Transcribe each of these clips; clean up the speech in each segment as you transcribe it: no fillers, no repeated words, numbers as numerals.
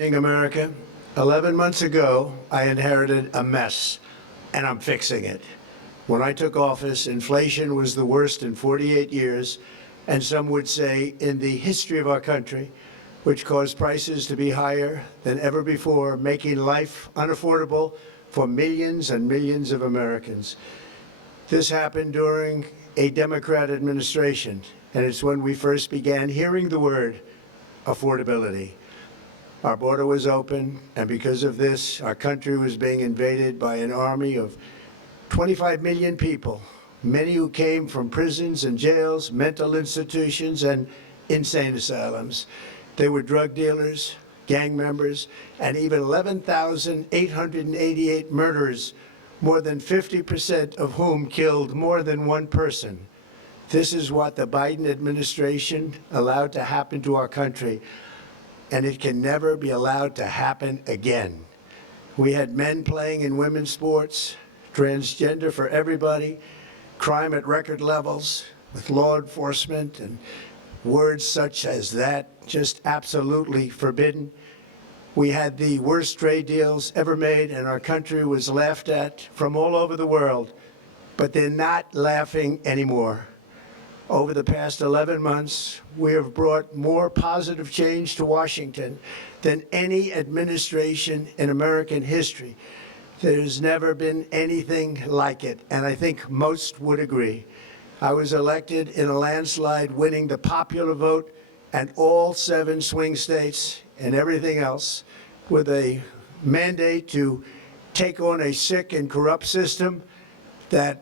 In America, 11 months ago, I inherited a mess, and I'm fixing it. When I took office, inflation was the worst in 48 years, and some would say in the history of our country, which caused prices to be higher than ever before, making life unaffordable for millions and millions of Americans. This happened during a Democrat administration, and it's when we first began hearing the word affordability. Our border was open, and because of this, our country was being invaded by an army of 25 million people, many who came from prisons and jails, mental institutions, and insane asylums. They were drug dealers, gang members, and even 11,888 murderers, more than 50% of whom killed more than one person. This is what the Biden administration allowed to happen to our country, and it can never be allowed to happen again. We had men playing in women's sports, transgender for everybody, crime at record levels with law enforcement, and words such as that just absolutely forbidden. We had the worst trade deals ever made, and our country was laughed at from all over the world, but they're not laughing anymore. Over the past 11 months, we have brought more positive change to Washington than any administration in American history. There's never been anything like it, and I think most would agree. I was elected in a landslide, winning the popular vote and all 7 swing states and everything else, with a mandate to take on a sick and corrupt system that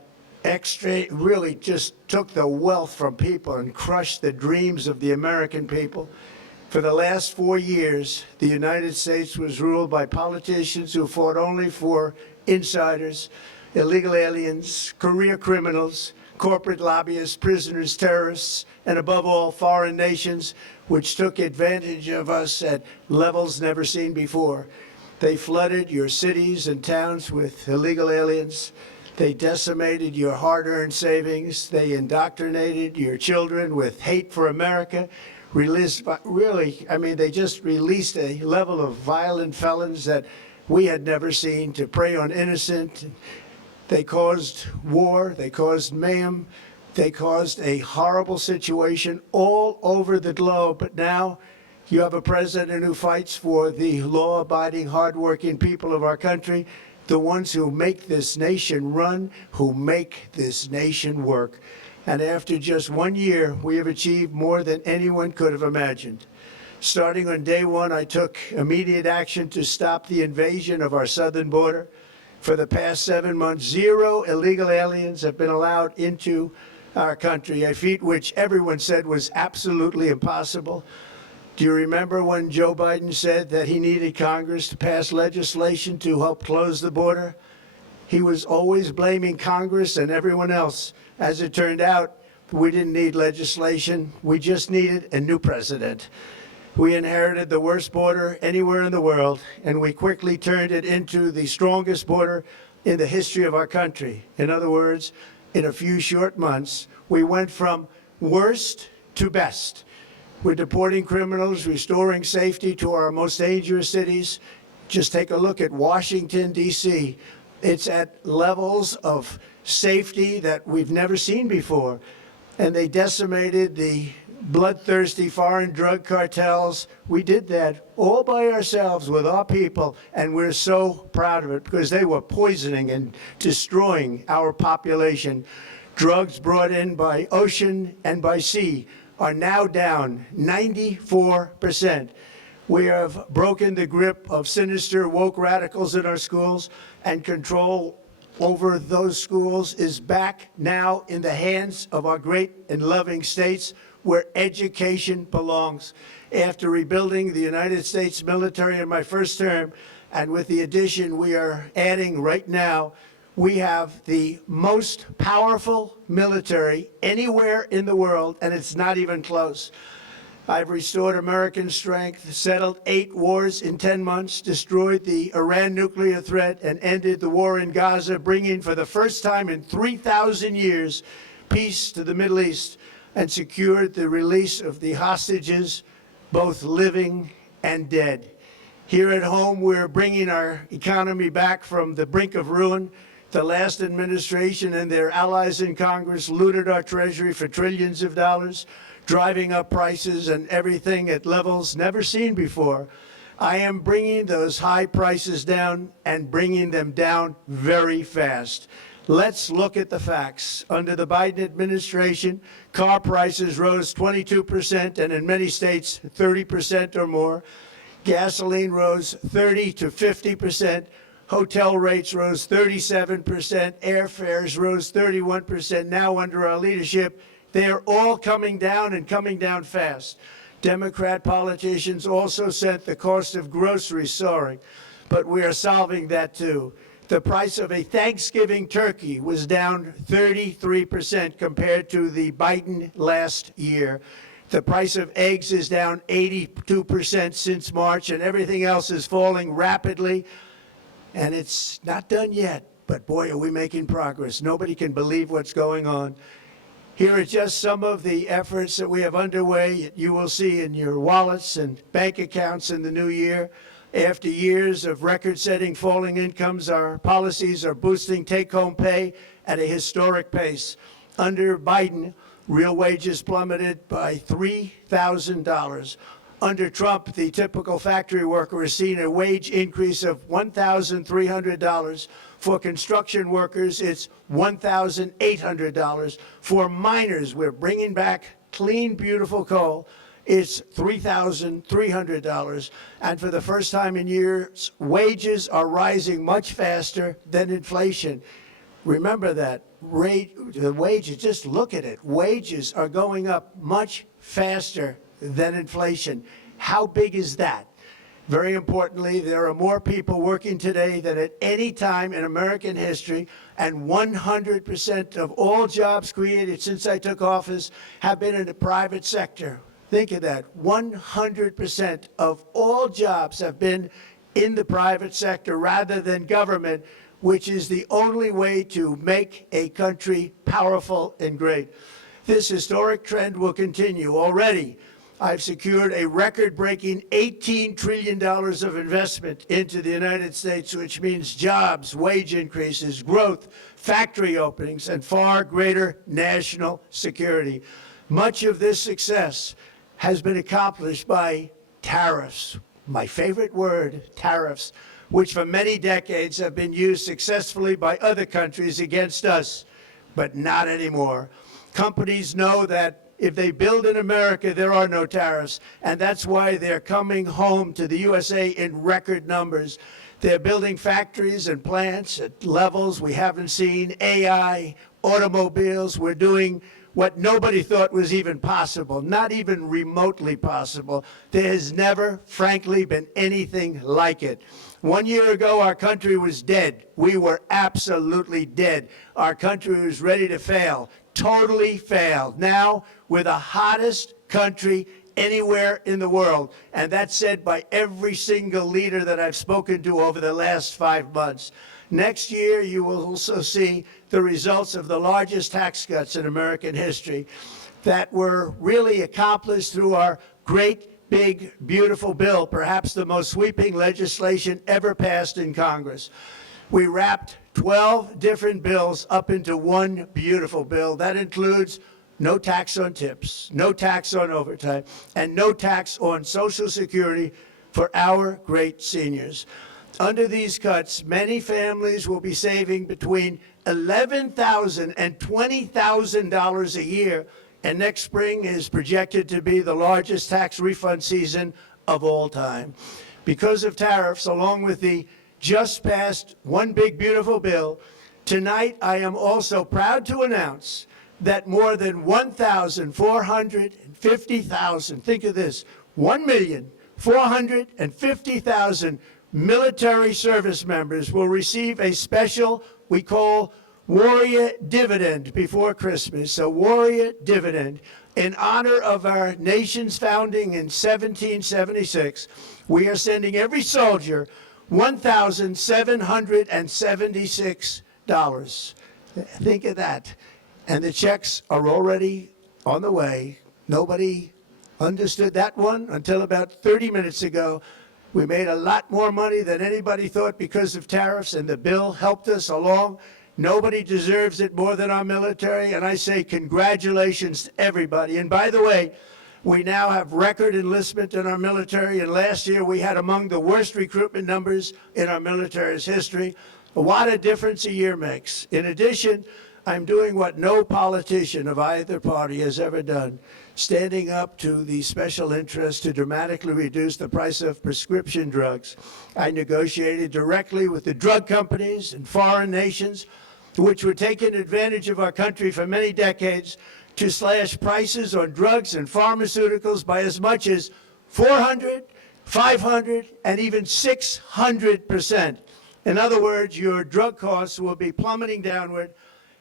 really just took the wealth from people and crushed the dreams of the American people. For the last 4 years, the United States was ruled by politicians who fought only for insiders, illegal aliens, career criminals, corporate lobbyists, prisoners, terrorists, and above all, foreign nations, which took advantage of us at levels never seen before. They flooded your cities and towns with illegal aliens. They decimated your hard-earned savings. They indoctrinated your children with hate for America. They just released a level of violent felons that we had never seen to prey on innocent. They caused war. They caused mayhem. They caused a horrible situation all over the globe. But now you have a president who fights for the law-abiding, hardworking people of our country, the ones who make this nation run, who make this nation work. And after just 1 year, we have achieved more than anyone could have imagined. Starting on day one, I took immediate action to stop the invasion of our southern border. For the past 7 months, 0 illegal aliens have been allowed into our country, a feat which everyone said was absolutely impossible. Do you remember when Joe Biden said that he needed Congress to pass legislation to help close the border? He was always blaming Congress and everyone else. As it turned out, we didn't need legislation. We just needed a new president. We inherited the worst border anywhere in the world, and we quickly turned it into the strongest border in the history of our country. In other words, in a few short months, we went from worst to best. We're deporting criminals, restoring safety to our most dangerous cities. Just take a look at Washington, D.C. It's at levels of safety that we've never seen before. And they decimated the bloodthirsty foreign drug cartels. We did that all by ourselves with our people, and we're so proud of it because they were poisoning and destroying our population. Drugs brought in by ocean and by sea are now down 94%. We have broken the grip of sinister woke radicals in our schools, and control over those schools is back now in the hands of our great and loving states where education belongs. After rebuilding the United States military in my first term, and with the addition we are adding right now, we have the most powerful military anywhere in the world, and it's not even close. I've restored American strength, settled 8 wars in 10 months, destroyed the Iran nuclear threat, and ended the war in Gaza, bringing for the first time in 3,000 years peace to the Middle East, and secured the release of the hostages, both living and dead. Here at home, we're bringing our economy back from the brink of ruin. The last administration and their allies in Congress looted our treasury for trillions of dollars, driving up prices and everything at levels never seen before. I am bringing those high prices down and bringing them down very fast. Let's look at the facts. Under the Biden administration, car prices rose 22% and in many states 30% or more. Gasoline rose 30 to 50%. Hotel rates rose 37%. Airfares rose 31%. Now under our leadership, they are all coming down and coming down fast. Democrat politicians also sent the cost of groceries soaring, but we are solving that too. The price of a Thanksgiving turkey was down 33% compared to the Biden last year. The price of eggs is down 82% since March, and everything else is falling rapidly. And it's not done yet, but boy, are we making progress. Nobody can believe what's going on. Here are just some of the efforts that we have underway. You will see in your wallets and bank accounts in the new year. After years of record-setting falling incomes, our policies are boosting take-home pay at a historic pace. Under Biden, real wages plummeted by $3,000. Under Trump, the typical factory worker has seen a wage increase of $1,300. For construction workers, it's $1,800. For miners, we're bringing back clean, beautiful coal. It's $3,300. And for the first time in years, wages are rising much faster than inflation. Remember that. The wages, just look at it. Wages are going up much faster than inflation. How big is that? Very importantly, there are more people working today than at any time in American history, and 100% of all jobs created since I took office have been in the private sector. Think of that. 100% of all jobs have been in the private sector rather than government, which is the only way to make a country powerful and great. This historic trend will continue. Already, I've secured a record-breaking $18 trillion of investment into the United States, which means jobs, wage increases, growth, factory openings, and far greater national security. Much of this success has been accomplished by tariffs. My favorite word, tariffs, which for many decades have been used successfully by other countries against us, but not anymore. Companies know that if they build in America, there are no tariffs, and that's why they're coming home to the USA in record numbers. They're building factories and plants at levels we haven't seen, AI, automobiles. We're doing what nobody thought was even possible, not even remotely possible. There has never, frankly, been anything like it. 1 year ago, our country was dead. We were absolutely dead. Our country was ready to fail, totally failed. Now, we're the hottest country anywhere in the world, and that's said by every single leader that I've spoken to over the last 5 months. Next year, you will also see the results of the largest tax cuts in American history that were really accomplished through our great, big, beautiful bill, perhaps the most sweeping legislation ever passed in Congress. We wrapped 12 different bills up into one beautiful bill. That includes no tax on tips, no tax on overtime, and no tax on Social Security for our great seniors. Under these cuts, many families will be saving between $11,000 and $20,000 a year, and next spring is projected to be the largest tax refund season of all time. Because of tariffs, along with the just passed One Big Beautiful Bill, tonight I am also proud to announce that more than 1,450,000, think of this, 1,450,000 military service members will receive a special, we call Warrior Dividend before Christmas, a Warrior Dividend. In honor of our nation's founding in 1776, we are sending every soldier $1,776. Think of that. And the checks are already on the way. Nobody understood that one until about 30 minutes ago. We made a lot more money than anybody thought because of tariffs, and the bill helped us along. Nobody deserves it more than our military, and I say congratulations to everybody. And by the way, we now have record enlistment in our military, and last year we had among the worst recruitment numbers in our military's history. What a difference a year makes. In addition, I'm doing what no politician of either party has ever done, standing up to the special interests to dramatically reduce the price of prescription drugs. I negotiated directly with the drug companies and foreign nations, which were taking advantage of our country for many decades, to slash prices on drugs and pharmaceuticals by as much as 400, 500, and even 600%. In other words, your drug costs will be plummeting downward.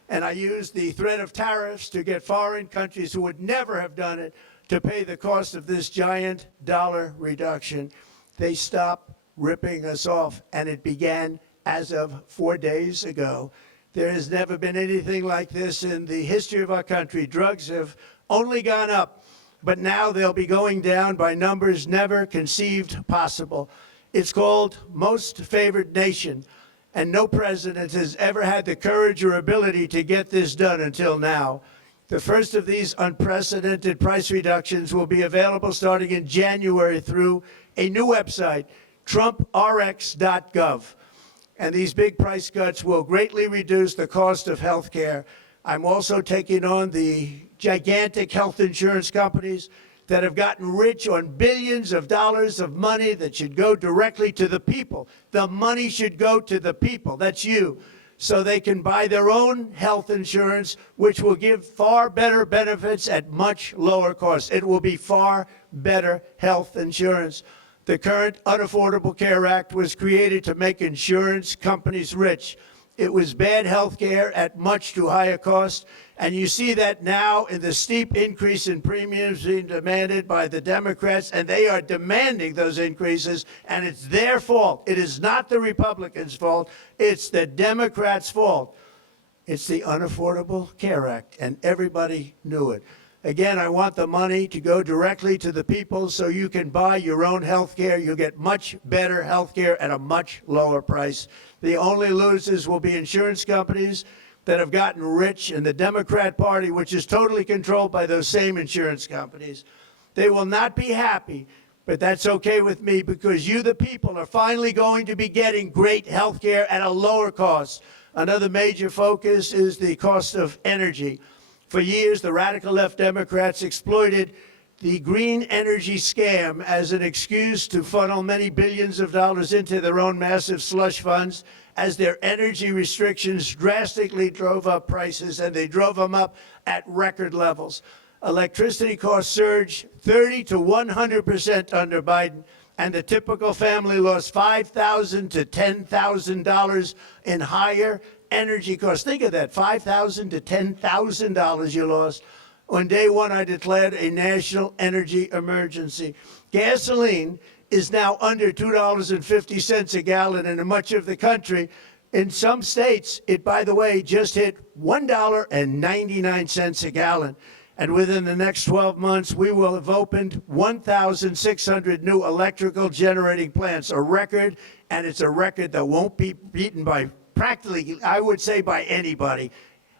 And I used the threat of tariffs to get foreign countries who would never have done it to pay the cost of this giant dollar reduction. They stopped ripping us off, and it began as of 4 days ago. There has never been anything like this in the history of our country. Drugs have only gone up, but now they'll be going down by numbers never conceived possible. It's called Most Favored Nation. And no president has ever had the courage or ability to get this done until now. The first of these unprecedented price reductions will be available starting in January through a new website, trumprx.gov. And these big price cuts will greatly reduce the cost of health care. I'm also taking on the gigantic health insurance companies that have gotten rich on billions of dollars of money that should go directly to the people. The money should go to the people, that's you, so they can buy their own health insurance, which will give far better benefits at much lower cost. It will be far better health insurance. The current Unaffordable Care Act was created to make insurance companies rich. It was bad health care at much too high a cost, and you see that now in the steep increase in premiums being demanded by the Democrats, and they are demanding those increases, and it's their fault. It is not the Republicans' fault. It's the Democrats' fault. It's the Unaffordable Care Act, and everybody knew it. Again, I want the money to go directly to the people so you can buy your own health care. You'll get much better health care at a much lower price. The only losers will be insurance companies that have gotten rich, and the Democrat Party, which is totally controlled by those same insurance companies. They will not be happy, but that's okay with me, because you, the people, are finally going to be getting great health care at a lower cost. Another major focus is the cost of energy. For years, the radical left Democrats exploited the green energy scam as an excuse to funnel many billions of dollars into their own massive slush funds, as their energy restrictions drastically drove up prices, and they drove them up at record levels. Electricity costs surged 30 to 100% under Biden, and the typical family lost $5,000 to $10,000 in higher energy costs. Think of that, $5,000 to $10,000 you lost. On day one, I declared a national energy emergency. Gasoline is now under $2.50 a gallon in much of the country. In some states, it, by the way, just hit $1.99 a gallon. And within the next 12 months, we will have opened 1,600 new electrical generating plants, a record, and it's a record that won't be beaten by practically, I would say, by anybody,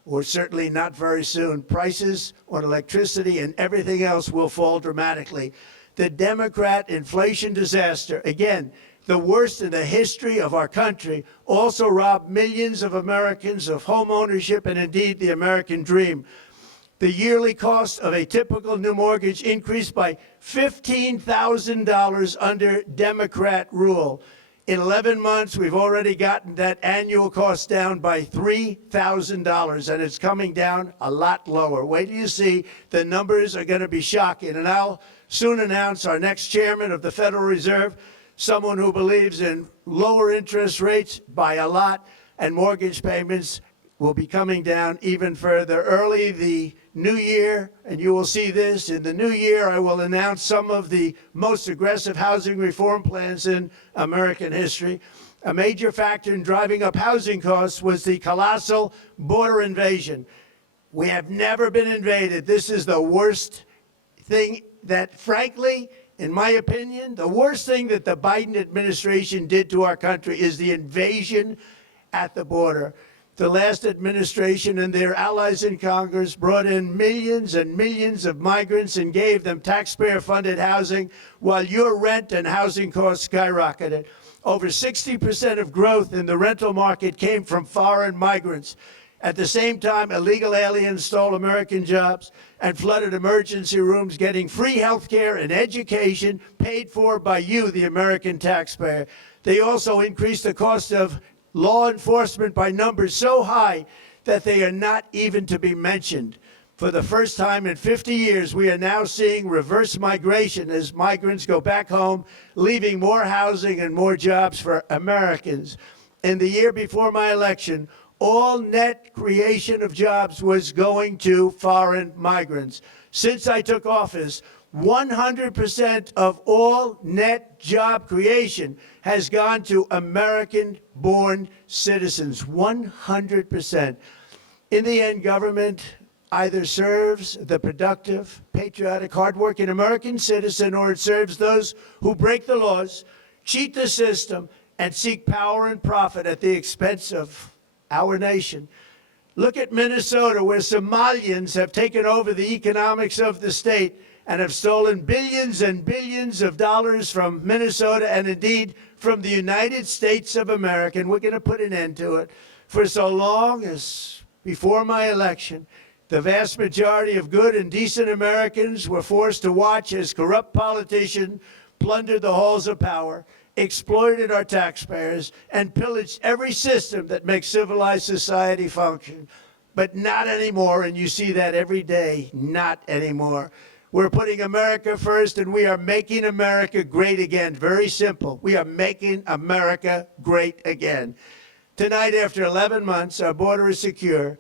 or certainly not very soon. Prices on electricity and everything else will fall dramatically. The Democrat inflation disaster, again, the worst in the history of our country, also robbed millions of Americans of home ownership and indeed the American dream. The yearly cost of a typical new mortgage increased by $15,000 under Democrat rule. In 11 months, we've already gotten that annual cost down by $3,000, and it's coming down a lot lower. Wait till you see, the numbers are going to be shocking. And I'll soon announce our next chairman of the Federal Reserve, someone who believes in lower interest rates by a lot, and mortgage payments will be coming down even further. Early the new year, and you will see this, in the new year I will announce some of the most aggressive housing reform plans in American history. A major factor in driving up housing costs was the colossal border invasion. We have never been invaded. This is the worst thing that, frankly, In my opinion, the worst thing that the Biden administration did to our country is the invasion at the border. The last administration and their allies in Congress brought in millions and millions of migrants and gave them taxpayer-funded housing while your rent and housing costs skyrocketed. Over 60% of growth in the rental market came from foreign migrants. At the same time, illegal aliens stole American jobs and flooded emergency rooms, getting free health care and education paid for by you, the American taxpayer. They also increased the cost of law enforcement by numbers so high that they are not even to be mentioned. For the first time in 50 years, we are now seeing reverse migration as migrants go back home, leaving more housing and more jobs for Americans. In the year before my election, all net creation of jobs was going to foreign migrants. Since I took office, 100% of all net job creation has gone to American-born citizens, 100%. In the end, government either serves the productive, patriotic, hardworking American citizen, or it serves those who break the laws, cheat the system, and seek power and profit at the expense of our nation. Look at Minnesota, where Somalians have taken over the economics of the state and have stolen billions and billions of dollars from Minnesota and indeed from the United States of America. And we're going to put an end to it. For so long as before my election, the vast majority of good and decent Americans were forced to watch as corrupt politicians plundered the halls of power, exploited our taxpayers, and pillaged every system that makes civilized society function. But not anymore, and you see that every day, not anymore. We're putting America first, and we are making America great again. Very simple. We are making America great again. Tonight, after 11 months, our border is secure.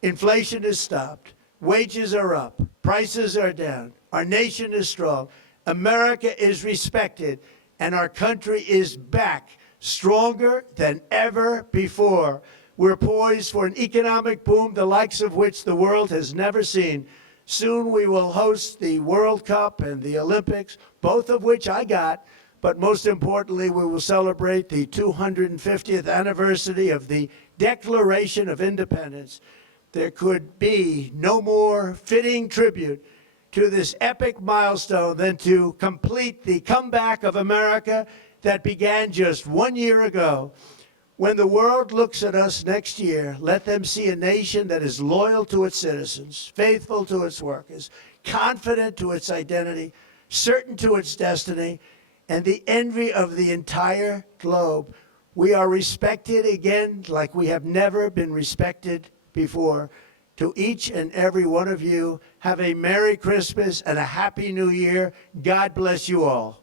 Inflation is stopped. Wages are up. Prices are down. Our nation is strong. America is respected, and our country is back, stronger than ever before. We're poised for an economic boom, the likes of which the world has never seen. Soon we will host the World Cup and the Olympics, both of which I got. But most importantly, we will celebrate the 250th anniversary of the Declaration of Independence. There could be no more fitting tribute to this epic milestone than to complete the comeback of America that began just 1 year ago. When the world looks at us next year, let them see a nation that is loyal to its citizens, faithful to its workers, confident to its identity, certain to its destiny, and the envy of the entire globe. We are respected again like we have never been respected before. To each and every one of you, have a Merry Christmas and a Happy New Year. God bless you all.